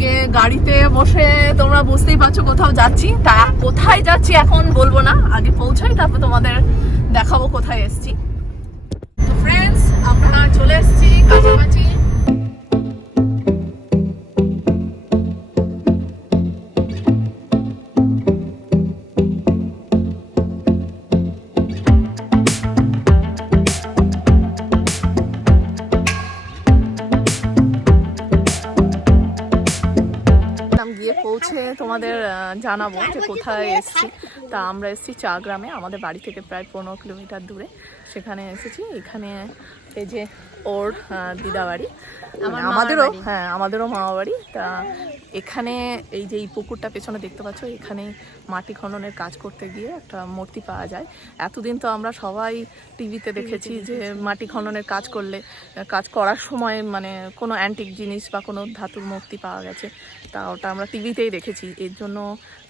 আজকে গাড়িতে বসে তোমরা বুঝতেই পারছো কোথাও যাচ্ছি। তা কোথায় যাচ্ছি এখন বলবো না, আগে পৌঁছাই তারপর তোমাদের দেখাবো কোথায় এসছি। তো ফ্রেন্ডস, আমরা চলে এসেছি কাছাকাছি। গিয়ে পৌঁছে তোমাদের জানাবো যে কোথায় এসেছি। তা আমরা এসেছি চা গ্রামে, আমাদের বাড়ি থেকে প্রায় 15 কিলোমিটার দূরে। সেখানে এসেছি। এখানে এই যে ওর দিদা বাড়ি, আমাদেরও মামা বাড়ি। তা এখানে এই যে এই পুকুরটা পেছনে দেখতে পাচ্ছ, এখানে মাটি খননের কাজ করতে গিয়ে একটা মূর্তি পাওয়া যায়। এতদিন তো আমরা সবাই টিভিতে দেখেছি যে মাটি খননের কাজ করলে, কাজ করার সময় মানে কোনো অ্যান্টিক জিনিস বা কোনো ধাতুর মূর্তি পাওয়া গেছে। তা ওটা আমরা টিভিতেই দেখেছি। এর জন্য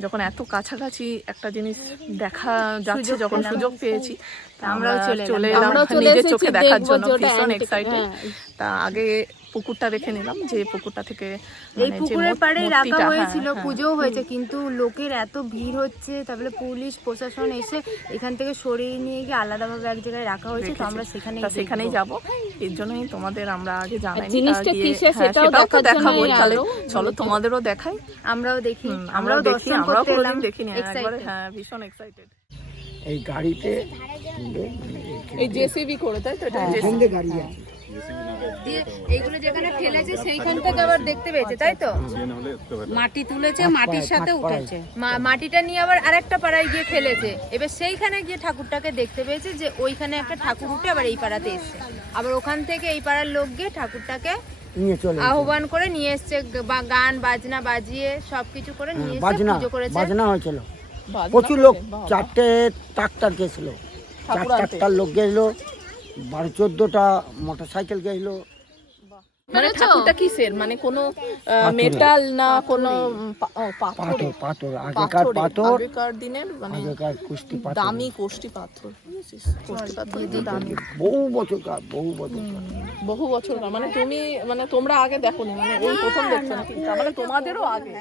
যখন এত কাছাকাছি একটা জিনিস দেখা যাচ্ছে, যখন সুযোগ পেয়েছি, আমরা চলে এলাম নিজের চোখে দেখার জন্য। ভীষণ এক্সাইটেড। তা আগে পুকুরটা দেখে নিলাম, যে পুকুরটা থেকে এই পুকুরের পাড়ে রাখা হয়েছিল, পুজো হয়েছে, কিন্তু লোকের এত ভিড় হচ্ছে, তারপরে পুলিশ প্রশাসন এসে এখান থেকে সরিয়ে নিয়ে গিয়ে আলাদাভাবে এক জায়গায় রাখা হয়েছে। তো আমরা সেখানেই যাব। এর জন্যই তোমাদের আমরা আগে জানাই, জিনিসটা কিসে সেটাও দেখাবো। তাহলে চলো তোমাদেরও দেখাই, আমরাও দেখি, আমরাও কোনোদিন দেখিনি। হ্যাঁ, ভীষণ এক্সাইটেড। এই গাড়িতে এই জেসিবি করে, তাই তো? গাড়ি আছে, এইগুলো যেখানে ফেলেছে সেইখান থেকে আবার দেখতে পেয়েছে, তাই তো? মাটি তুলেছে, মাটির সাথে উঠেছে, মাটিটা নিয়ে আবার আরেকটা পাড়ায় গিয়ে ফেলেছে। এবার সেইখানে গিয়ে ঠাকুরটাকে দেখতে পেয়েছে যে ওইখানে একটা ঠাকুর উঠে আবার এই পাড়াতে এসছে। আবার ওখান থেকে এই পাড়ার লোক গিয়ে ঠাকুরটাকে আহ্বান করে নিয়ে এসছে, গান বাজনা বাজিয়ে সবকিছু করে নিয়ে এসে পুজো করেছে। বাজনা হয়েছিল, প্রচুর লোক, 4টে ট্রাক্টর গেছিল, 4 ট্রাক্টর লোক গেছিল, 12-14টা মোটরসাইকেল গেছিল। মানে ঠাকুরটা কিসের, মানে কোনো মেটাল না কোনো পাথর, আগেকার দিনের মানে কুষ্টি পাথর, দামি কুষ্টি পাথর, দামি, বহু বছর। মানে তুমি, মানে তোমরা আগে দেখোনি, মানে এই প্রথম দেখছো নাকি? মানে তোমাদেরও আগে।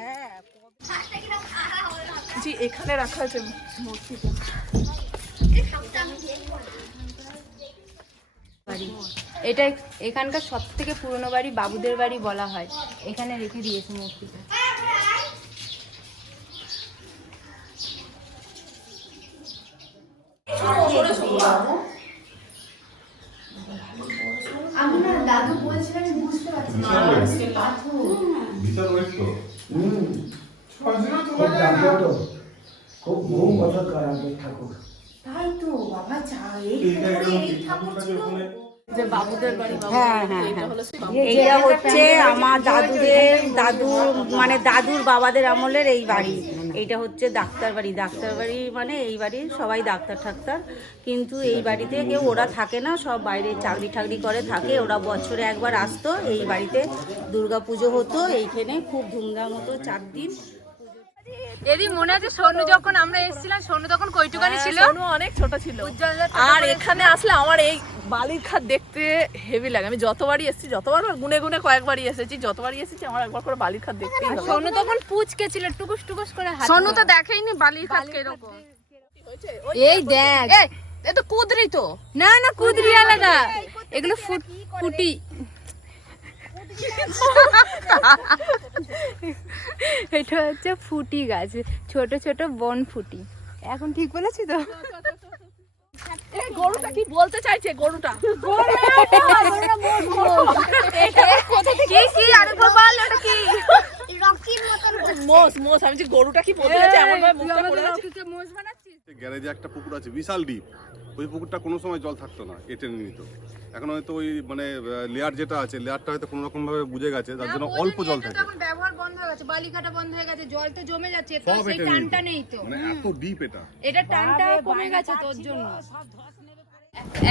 জি, এখানে রাখা আছে মূর্তিটা। এটা এখানকার সব থেকে পুরনো বাড়ি বাবুদের বাড়ি বলা হয়। এখানে রেখে দিয়েছে মূর্তিটা। আমি না দাদু বলছিলেন, বুঝতে পারছি না। খুব বহু বছর কারাগে ঠাকুর। তাই তো বাবা, এই ঠাকুর ছিল যে বাবুদের বাড়ি। এইটা হচ্ছে আমার মানে দাদুর বাবাদের আমলের এই বাড়ি। এইটা হচ্ছে ডাক্তার বাড়ি মানে এই বাড়ির সবাই ডাক্তার ঠাক্তার, কিন্তু এই বাড়িতে কেউ ওরা থাকে না, সব বাইরে চাকরি ঠাকরি করে থাকে। ওরা বছরে একবার আসতো, এই বাড়িতে দুর্গাপুজো হতো এইখানে খুব ধুমধাম হতো 4 দিন। এদি মনে আছে সোনু যখন আমরা এসেছিলাম, সোনু তখন কয়টুকানি ছিল? সোনু অনেক ছোট ছিল। আর এখানে আসলে আমার এই বালির খাত দেখতে হেভি লাগে। আমি যতবারই এসেছি, গুনে কয়েকবারই এসেছি, যতবারই এসেছি আমার একবার করে বালির খাত দেখতেই হবে। সোনু তখন পুচকে ছিল, টুকুস করে হাত। সোনু তো দেখেইনি বালির খাত কিরকম। এই দেখ, এ তো কুদরি, তো না কুদরি আলাদা, এগুলো ফুটি। এটা হচ্ছে ফুটি গাছ, ছোট ছোট বন ফুটি। এখন ঠিক বলেছি তো? গরুটা কি বলতে চাইছে? গরুটা মোষ। আমি যে গরুটা কি বলতে চাইছি, এমন ভাবে মুখটা করে আছে। মোষ বানাচ্ছিস? গ্যারেজে একটা পুকুর আছে, বিশাল ডিপ। ওই পুকুরটা কোনো সময় জল থাকতো না, টেনে নিত। এখন হয়তো ওই মানে লেয়ার যেটা আছে, লেয়ারটা হয়তো কোনো রকম ভাবে বুঝে গেছে, তার জন্য অল্প জল থাকে। এখন ব্যবহার বন্ধ হয়ে গেছে, বালিকাটা বন্ধ হয়ে গেছে, জল তো জমে যাচ্ছে, তো সেই টানটা নেই তো। মানে এত ডিপ এটা টানটা কমে গেছে তোর জন্য।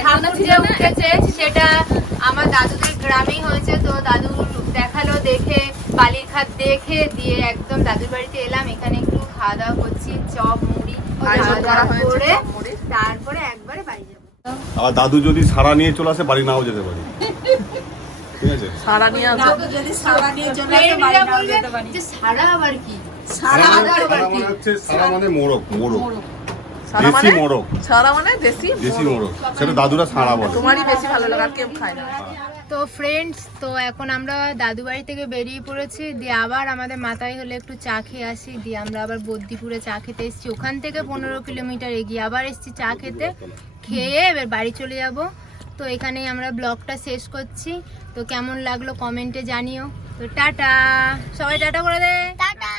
ঠাকুর যে উঠেছে সেটা আমার দাদুদের গ্রামেই হয়েছে। তো দাদু দেখালো, দেখে বালির খাত দেখে দিয়ে একদম দাদুর বাড়িতে এলাম। এখানে একটু খাওয়া দাওয়া করছি, চপ মুড়ি করে তারপরে একবারে বাড়ি যাবো। আবার দাদু যদি সারা নিয়ে চলে আসে, বাড়ি নাও যেতে পারি। ঠিক হয়েছে সারা নিয়ে আসো। যদি সারা নিয়ে চলে আসে বাড়ি নাও যেতে পারি। সারা আবার কি? সারা মানে হচ্ছে সারা মানে মোরগ, মোরগ সারা দেশি মানে মোরগ, সারা মানে দেশি। দেশি মোরগ, সেটা দাদুরা সারা বলে। তোমারই বেশি ভালো লাগে, আর কেউ খায় না। তো ফ্রেন্ডস, তো এখন আমরা দাদু বাড়ি থেকে বেরিয়ে পড়েছি, দিয়ে আবার আমাদের মাথায় হলে একটু চা খেয়ে আসি, দিয়ে আমরা আবার বদ্দিপুরে চা খেতে এসেছি। ওখান থেকে 15 কিলোমিটার এগিয়ে আবার এসেছি চা খেতে, খেয়ে এবার বাড়ি চলে যাব। তো এখানেই আমরা ব্লগটা শেষ করছি। তো কেমন লাগলো কমেন্টে জানিও। তো টাটা, সবাই টাটা করে দে। টাটা।